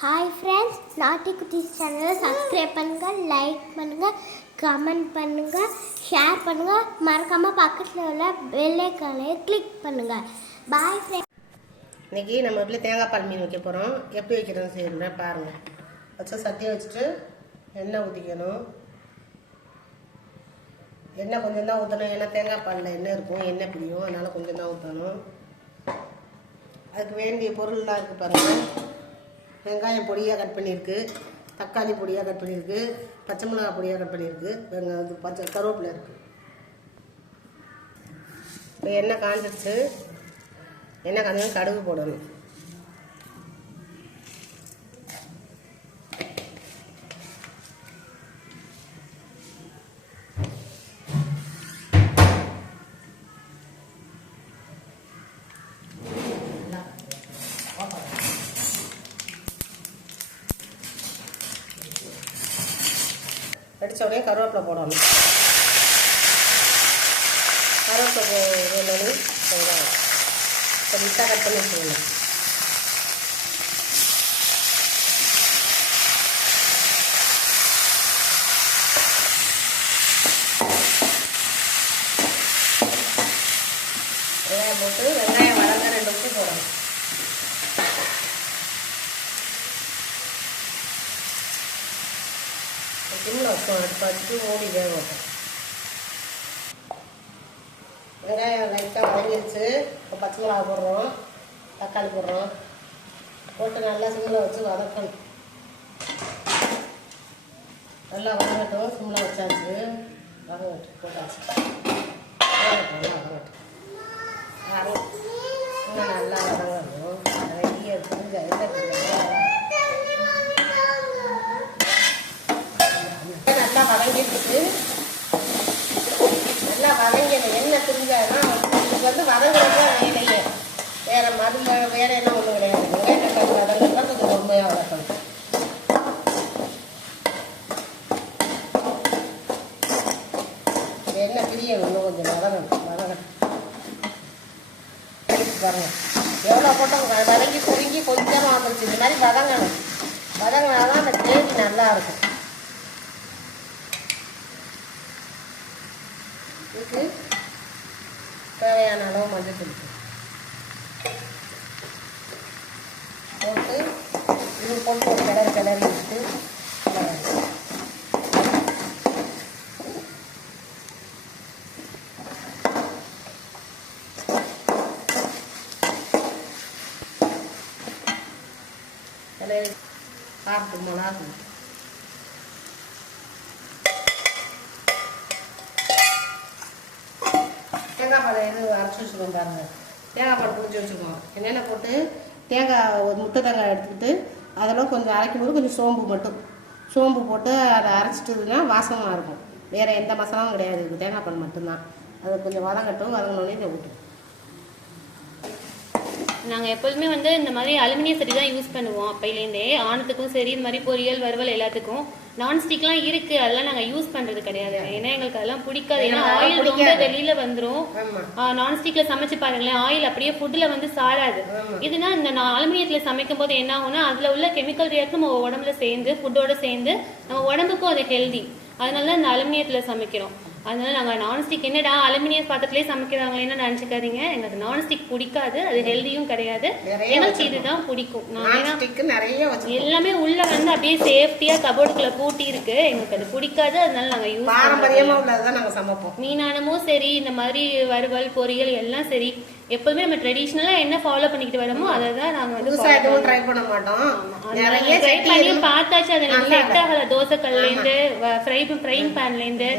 Hi friends நாட்டி குட்டீஸ் சேனலை சப்ஸ்கிரைப் பண்ணுங்கள் லைக் பண்ணுங்கள் கமெண்ட் பண்ணுங்கள் ஷேர் பண்ணுங்கள் மறக்காமல் பக்கத்தில் உள்ள வெள்ளைக்கலையை கிளிக் பண்ணுங்கள் பாய் ஃப்ரெண்ட் இன்னைக்கு நம்ம வீட்டில் தேங்காய் பால் மீன் வைக்க போகிறோம் எப்படி வைக்கிறோம் செய்யணும் பாருங்கள் வச்சு சட்டியை வச்சுட்டு எண்ணெய் ஊற்றிக்கணும் எண்ணெய் கொஞ்சம் தான் ஊற்றணும் ஏன்னா தேங்காய் பாலில் எண்ணெய் இருக்கும் எண்ணெய் பிடிக்கும் அதனால் கொஞ்சம் தான் ஊற்றணும் அதுக்கு வேண்டிய பொருள்லாம் இருக்குது பாருங்கள் வெங்காயம் பொடியாக கட் பண்ணியிருக்கு. தக்காளி பொடியாக கட் பண்ணியிருக்கு. பச்சை மிளகாய் பொடியாக கட் பண்ணியிருக்கு. வெங்காயம் இது பச்சை கருவேப்பிலை இருக்குது இப்போ எண்ணெய் காஞ்சிடுச்சு எண்ணெய் காஞ்சதும் கடுகு போடணும். வெடித்த உடனே கருவேப்பிலை போடணும். கருவேப்பிலை வேணும் வெங்காயம் இப்போ மிட்டாக கட் பண்ணி வச்சுக்கணும் வெங்காயம் போட்டு வெங்காயம் வளர்ந்த ரெண்டு உப்பு போடணும் இன்னும் வச்சோம் அடுப்பு மூடி வேக வைப்போம். வெங்காயம் லைட்டாக வதங்கிடுச்சு இப்போ பச்சை மிளகா போடுறோம். தக்காளி போடுறோம். போட்டு நல்லா சிம்மில் வச்சு வதக்கணும். நல்லா வதங்கட்டும். சிம்மில் வச்சாச்சு. வதங்கட்டும். போட்டாச்சு. நல்லா வதங்கட்டும். நல்லா வதங்கணும். நிறைய புரிஞ்ச நல்லா வதங்கிட்டு நல்லா வதங்கணும் எண்ணெய் பிரிஞ்சாதான் இது வந்து வதங்குறது தான் வேலையே வேற மருந்து வேற என்ன ஒன்றும் கிடையாது. வெங்காயம் தக்காளி வதங்குறது தான் கொஞ்சம் பொறுமையாக வளர்க்கணும் இந்த எண்ணெய் பிரியணும் இன்னும் கொஞ்சம் வதங்கணும். வதங்கணும். எடுத்து பாருங்க. எவ்வளோ போட்டோம்? வதங்கி சுருங்கி கொஞ்சமாக வந்துருச்சு. இந்த மாதிரி வதங்கணும். வதங்கினா தான் அந்த கிரேவி நல்லா இதுக்கு தேவையான அளவு மஞ்சள் தூள் போட்டு. இது போட்டு ஒரு கிளறு கிளறி விட்டு கிளறி. சாப்பிட்டு மிளகா தேங்காய் பால் அரைச்சி வச்சுக்கோம் பாருங்கள் தேங்காய் பால் புளிஞ்சு வச்சுக்கோம் எண்ணெயில் போட்டு தேங்காய் ஒரு முத்த தேங்காய் எடுத்துக்கிட்டு அதெல்லாம் கொஞ்சம் அரைக்கும் போது கொஞ்சம் சோம்பு மட்டும். சோம்பு போட்டு அதை அரைச்சிட்டுதுன்னா வாசமாக இருக்கும். வேறு எந்த மசாலாவும் கிடையாது. இதுக்கு தேங்காய் பால் மட்டும்தான். அது கொஞ்சம் வதங்கட்டும். வதங்கினோடனே இதை விட்டு நாங்கள் எப்போதுமே வந்து இந்த மாதிரி அலுமினிய சட்டி தான் யூஸ் பண்ணுவோம் அப்பையிலேருந்தே. ஆணத்துக்கும் சரி இந்த மாதிரி பொரியல் வறுவல் எல்லாத்துக்கும் நான்ஸ்டிக்லாம் இருக்கு. அதெல்லாம் நாங்கள் யூஸ் பண்றது கிடையாது. ஏன்னா எங்களுக்கு அதெல்லாம் பிடிக்காது. ஏன்னா ஆயில் ரொம்ப. வெளியில வந்துரும். ஆமாம் நான்ஸ்டிக்ல சமைச்சு பாருங்களேன். ஆயில் அப்படியே ஃபுட்ல வந்து சாராது. இதுனா இந்த நான் அலுமினியத்துல சமைக்கும் போது என்ன ஆகும்னா அதுல உள்ள கெமிக்கல் ரியாக்ட் நம்ம உடம்புல சேர்ந்து ஃபுட்டோட சேர்ந்து நம்ம உடம்புக்கும் அது ஹெல்தி அதனால தான் இந்த அலுமினியத்துல சமைக்கிறோம். அதனால நாங்க நான்ஸ்டிக் என்னடா அலுமினிய பாத்திரத்திலே சமைக்கிறாங்களேன்னு நினைச்சுக்காதீங்க. எங்களுக்கு நான்ஸ்டிக் பிடிக்காது. அது ஹெல்தியும் கிடையாது. எனக்கு இதுதான் பிடிக்கும். வச்சுக்கோம் எல்லாமே உள்ள வந்து அப்படியே சேஃப்டியா கபோர்டுக்குள்ள பூட்டி இருக்கு எங்களுக்கு அது பிடிக்காது. அதனால நாங்க யூஸ் பாரம்பரியமாக உள்ளதுதான் நாங்கள் சமைப்போம். மீனானமும் சரி இந்த மாதிரி வறுவல் பொரியல் எல்லாம் சரி. எப்பவுமே நம்ம ட்ரெடிஷ்னலா என்ன ஃபாலோ பண்ணிக்கிட்டு வரமோ அதை தான் நாங்க வந்து புதுசாக எதுவும் ட்ரை பண்ண மாட்டோம். நிறைய ட்ரை பண்ணி பார்த்தாச்சு. அது எனக்கு செட் ஆகல. தோசைக்கல்ல இருந்து ஃப்ரை ஃப்ரைங் பேன்ல இருந்து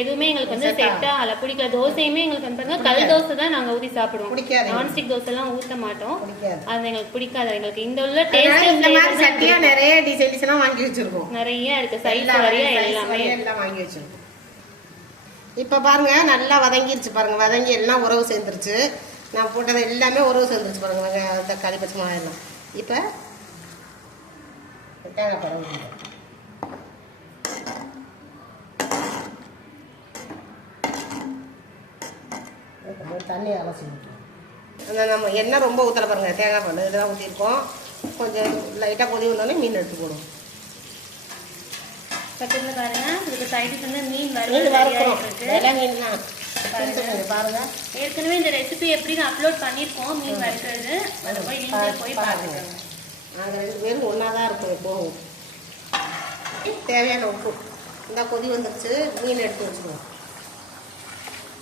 எதுவுமே எங்களுக்கு வந்து செட் ஆகல. பிடிக்கல. தோசையுமே எங்களுக்கு வந்து பாருங்க கல் தோசை தான் நாங்க ஊத்தி சாப்பிடுவோம். நான்ஸ்டிக் தோசை எல்லாம் ஊத்த மாட்டோம். அது எங்களுக்கு பிடிக்காது. எங்களுக்கு இந்த உள்ள அதனால இந்த மாதிரி டேஸ்ட் சட்டியா நிறைய டிசைன்ஸ் எல்லாம் வாங்கி வச்சிருக்கோம். நிறைய இருக்கு. சைஸ் வரையா எல்லாமே எல்லாம் வாங்கி வச்சிருக்கோம். இப்ப பாருங்க நல்லா வதங்கிருச்சு பாருங்க. வதங்கி எல்லாம் உறவு சேர்ந்துருச்சு. நான் போட்டது எல்லாமே உறவு சேர்ந்துருச்சு பாருங்க. வெங்காயம் தக்காளி பச்சை மிளகாய் எல்லாம். இப்ப தேங்காய். கொஞ்சம் தண்ணி அலசி அந்த நம்ம எண்ணெய் ரொம்ப ஊற்றல பாருங்க. தேங்காய் பால் இதெல்லாம் ஊற்றிருக்கோம் கொஞ்சம் லைட்டாக கொதி வந்தோடனே மீன் எடுத்து போடுவோம் பக்கத்தில் பாருங்க இதுக்கு வந்து மீன் வறுவல் மீன் தான். பாருங்க. ஏற்கனவே இந்த ரெசிபி எப்படி அப்லோட் பண்ணியிருக்கோம் மீன் வறுக்கிறது. அதை போய் லிங்க்ல போய் பாருங்க. நாங்கள் ரெண்டு பேரும் ஒன்றா தான் இருப்போம் எப்போவும் தேவையான உப்பு. இந்த கொதி வந்துருச்சு மீன் எடுத்து வச்சுருவோம்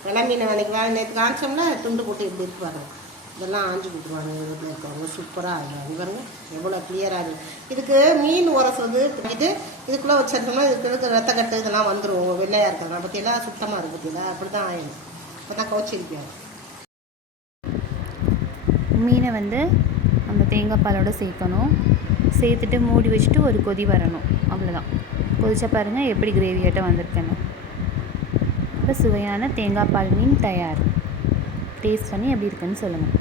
வெள்ளை மீன் அன்னைக்கு வா நேற்று காமிச்சோம்னா துண்டு போட்டு இப்படி இருக்கு பாருங்க. இதெல்லாம் ஆஞ்சு கொடுத்துருவாங்க வீட்டில் இருக்கவங்க. சூப்பராக இருக்கும். பாருங்க எவ்வளோ கிளியராக இருக்கு. இதுக்கு மீன் உரசு வந்து இது இதுக்குள்ளே வச்சுருந்தோம்னா இதுக்கு ரத்த கட்டு இதெல்லாம் வந்துடும் வெள்ளையாக இருக்கிறதா பற்றியெல்லாம் சுத்தமாக இருக்கும் பற்றியெல்லாம் அப்படி தான் ஆயிடும் அப்போ தான் கவுச்சிருக்கேன். மீனை வந்து நம்ம தேங்காய் பாலோடு சேர்க்கணும். சேர்த்துட்டு மூடி வச்சுட்டு ஒரு கொதி வரணும். அவ்வளோதான் கொதிச்ச பாருங்கள் எப்படி கிரேவியாட்டம் வந்திருக்குன்னு. இப்போ சுவையான தேங்காய் பால் மீன் தயார். டேஸ்ட் பண்ணி எப்படி இருக்குன்னு சொல்லுங்கள்